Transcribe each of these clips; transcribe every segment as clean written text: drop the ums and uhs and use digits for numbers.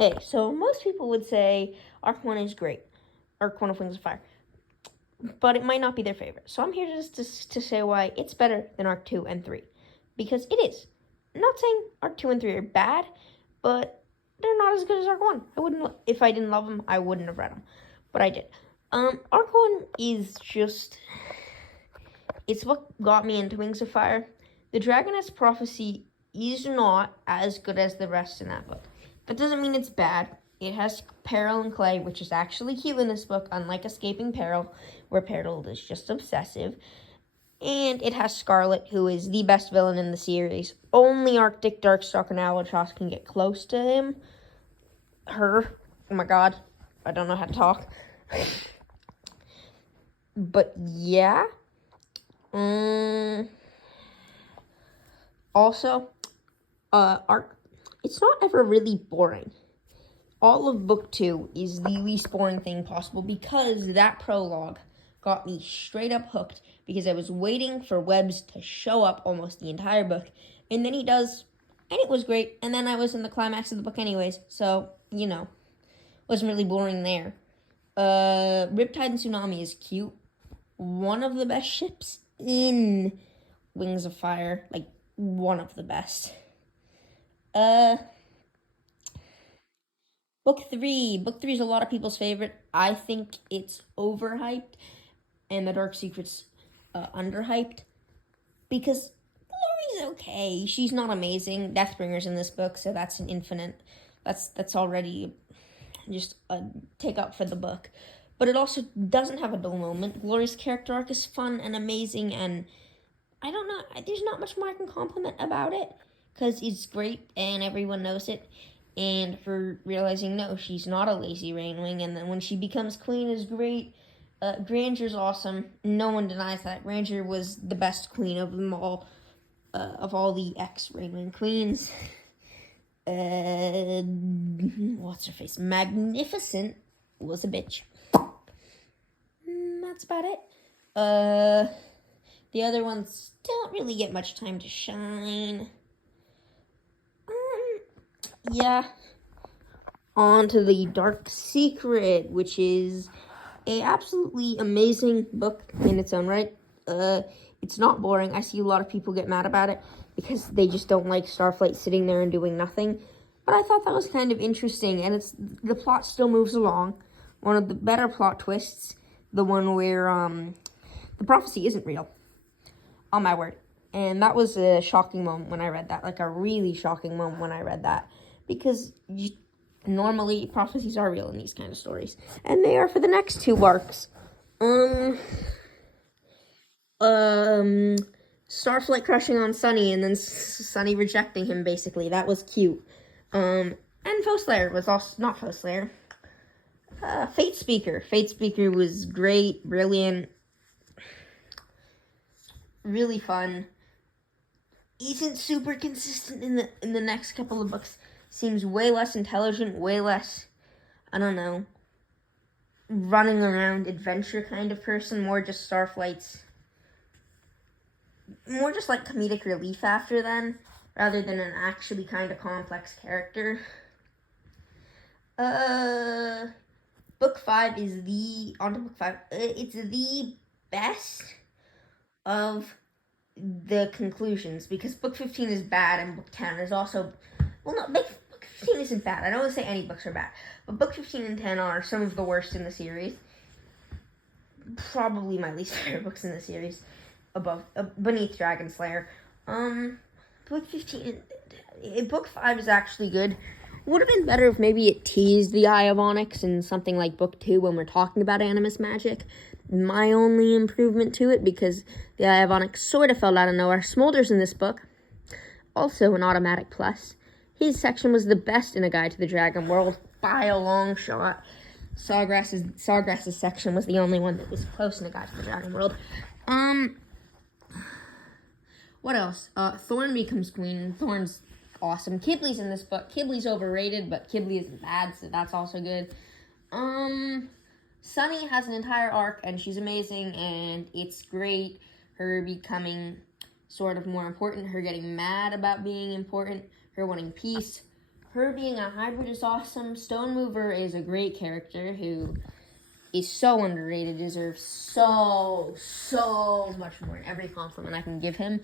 Hey, so most people would say Arc 1 is great, Arc 1 of Wings of Fire, but it might not be their favorite. So I'm here just to say why it's better than Arc 2 and 3, because it is. I'm not saying Arc 2 and 3 are bad, but they're not as good as Arc 1. If I didn't love them, I wouldn't have read them, but I did. Arc 1 is just, it's what got me into Wings of Fire. The Dragoness Prophecy is not as good as the rest in that book. That doesn't mean it's bad. It has Peril and Clay, which is actually cute in this book, unlike Escaping Peril, where Peril is just obsessive. And it has Scarlet, who is the best villain in the series. Only Arctic Darkstalker and Albatross can get close to him. Her. Oh my god. I don't know how to talk. But yeah. Also, it's not ever really boring. All of book 2 is the least boring thing possible because that prologue got me straight up hooked because I was waiting for Webbs to show up almost the entire book, and then he does, and it was great, and then I was in the climax of the book anyways, so, wasn't really boring there. Riptide and Tsunami is cute. One of the best ships in Wings of Fire, like, one of the best. Book 3. Book 3 is a lot of people's favorite. I think it's overhyped, and The Dark Secret's underhyped, because Glory's okay. She's not amazing. Deathbringer's in this book, so that's an infinite. That's already just a take up for the book. But it also doesn't have a dull moment. Glory's character arc is fun and amazing, and I don't know, there's not much more I can compliment about it, because it's great and everyone knows it. And for realizing, no, she's not a lazy Rainwing, and then when she becomes queen is great. Granger's awesome. No one denies that. Granger was the best queen of them all, of all the ex-Rainwing queens. What's her face? Magnificent was a bitch. That's about it. The other ones don't really get much time to shine. Yeah. On to The Dark Secret, which is a absolutely amazing book in its own right. It's not boring. I see a lot of people get mad about it because they just don't like Starflight sitting there and doing nothing. But I thought that was kind of interesting, and the plot still moves along. One of the better plot twists, the one where the prophecy isn't real. On my word. And that was a shocking moment when I read that, like a really shocking moment when I read that, because normally prophecies are real in these kind of stories, and they are for the next 2 arcs. Starflight crushing on Sunny and then Sunny rejecting him, basically. That was cute. And Foe Slayer was also, not Foe Slayer, Fate Speaker. Fate Speaker was great, brilliant, really fun. Isn't super consistent in the next couple of books. Seems way less intelligent, way less, I don't know, running around adventure kind of person. More just Starflight's, more just like comedic relief after then, rather than an actually kind of complex character. Book 5 is book 5. It's the best of the conclusions, because book 15 is bad and book 10 is also, well, no, book 15 isn't bad. I don't want to say any books are bad, but book 15 and 10 are some of the worst in the series. Probably my least favorite books in the series, beneath Dragon Slayer. Book 15, book 5 is actually good. Would have been better if maybe it teased the Eye of Onyx in something like book 2 when we're talking about Animus Magic. My only improvement to it, because the Eye of Onyx sort of fell out of nowhere. Smolder's in this book, also an automatic plus. His section was the best in A Guide to the Dragon World by a long shot. Sawgrass's section was the only one that was close in A Guide to the Dragon World. What else? Thorn becomes queen. Thorn's awesome. Kibley's in this book. Kibley's overrated, but Kibley isn't bad, so that's also good. Sunny has an entire arc, and she's amazing, and it's great. Her becoming sort of more important, her getting mad about being important, her wanting peace. her being a hybrid is awesome. Stone Mover is a great character who is so underrated, deserves so much more. Every compliment I can give him.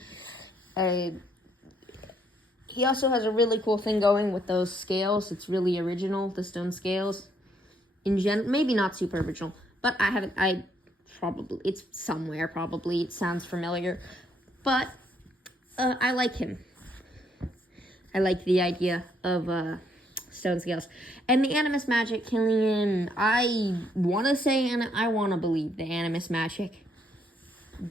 He also has a really cool thing going with those scales. It's really original, the stone scales. In general, maybe not super original, but it's somewhere probably. It sounds familiar, but I like him. I like the idea of stone scales. And the animus magic Killian, I want to say, and I want to believe the animus magic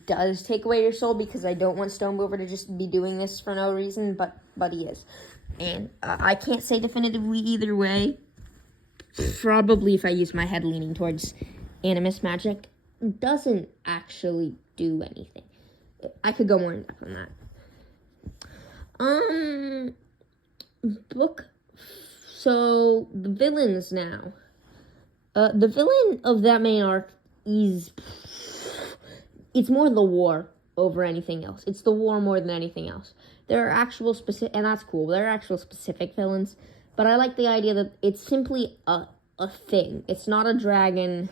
does take away your soul, because I don't want Stone Mover to just be doing this for no reason, but he is. And I can't say definitively either way. Probably if I use my head leaning towards animus magic, doesn't actually do anything. I could go more in depth on that. Book. So the villains now. The villain of that main arc is, it's more the war over anything else. It's the war more than anything else. There are actual specific, and that's cool. There are actual specific villains, but I like the idea that it's simply a thing. It's not a dragon.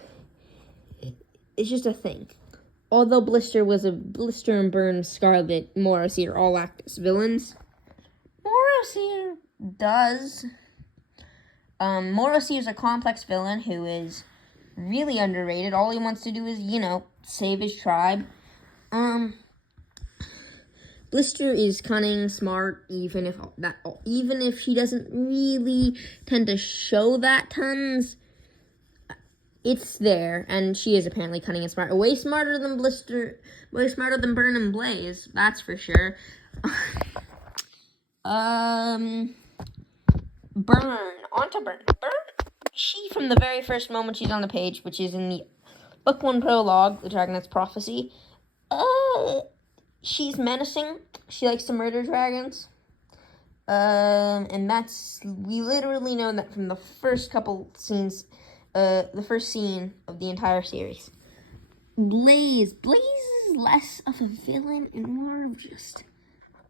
It's just a thing. Although Blister and Burn, Scarlet, Morrowseer all act as villains. Morrowseer does. Morrowseer is a complex villain who is really underrated. All he wants to do is, save his tribe. Blister is cunning, smart, even if he doesn't really tend to show that tons. It's there, and she is apparently cunning and smart. Way smarter than Blister, way smarter than Burn and Blaze, that's for sure. Burn. On to Burn. She, from the very first moment she's on the page, which is in the Book 1 prologue, The Dragonette's Prophecy, she's menacing. She likes to murder dragons. And we literally know that from the first couple scenes, the first scene of the entire series. Blaze is less of a villain and more of just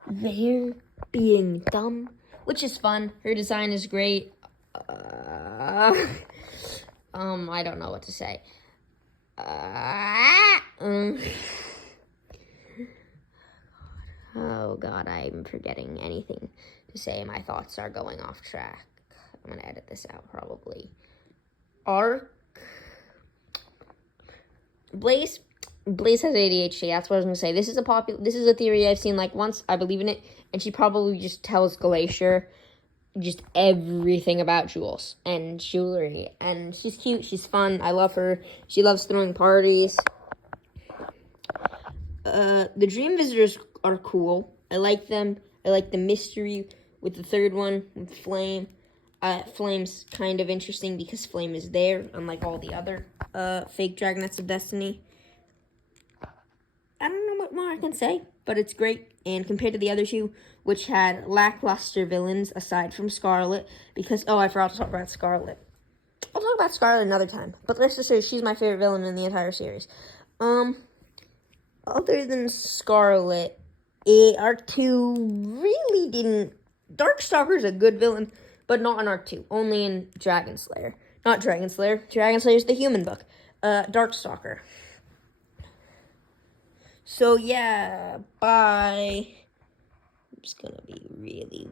there being dumb, which is fun. Her design is great. I don't know what to say. Oh God, I'm forgetting anything to say. My thoughts are going off track. I'm gonna edit this out probably. Arc. Blaze has ADHD. That's what I was gonna say. This is a theory I've seen like once. I believe in it, and she probably just tells Glacier just everything about jewels and jewelry. And she's cute. She's fun. I love her. She loves throwing parties. The Dream Visitors are cool. I like them. I like the mystery with the third one, with Flame. Flame's kind of interesting because Flame is there, unlike all the other fake Dragonettes of Destiny. I don't know what more I can say, but it's great. And compared to the other two, which had lackluster villains aside from Scarlet, because, I forgot to talk about Scarlet. I'll talk about Scarlet another time, but let's just say she's my favorite villain in the entire series. Other than Scarlet, Arc 2 really didn't... Darkstalker's a good villain, but not in Arc 2, only in Dragon Slayer. Not Dragon Slayer. Dragon Slayer's the human book. Darkstalker. So, yeah, bye. I'm just gonna be really...